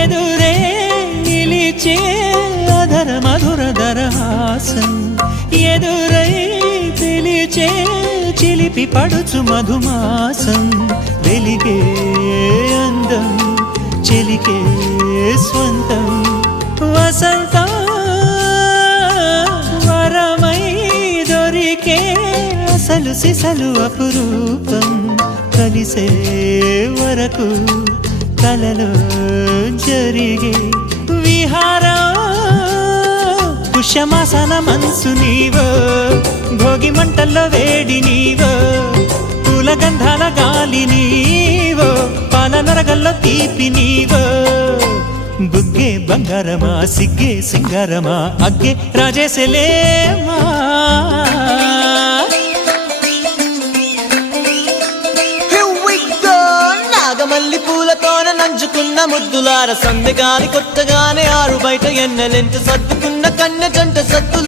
ఎదురే నిలిచే అధర మధుర దరహాసం ఎదురై పిలిచే చిలిపి పడుచు మధుమాసం వెలిగే అందం చెలికే స్వంతం వసంతం వరమై దొరికే అసలు సిసలు అపురూపం కలిసే వరకు కలలో జరిగే విహారం పుష్యమాసన మనసు నీవో భోగి మంటల్లో వేడి నీవో పూల గంధాల గాలి నీవో పాల నరగల్లో తీపి నీవో బుగ్గే బంగారమా సిగ్గే సింగారమా అగ్గే రాజేసలేమా మల్లి పూలతోన నంచుకున్న ముద్దులార సందెగాని కొత్తగానే ఆరు బయట ఎన్నెలెంట సర్దుకున్న కన్నె జంట సత్తు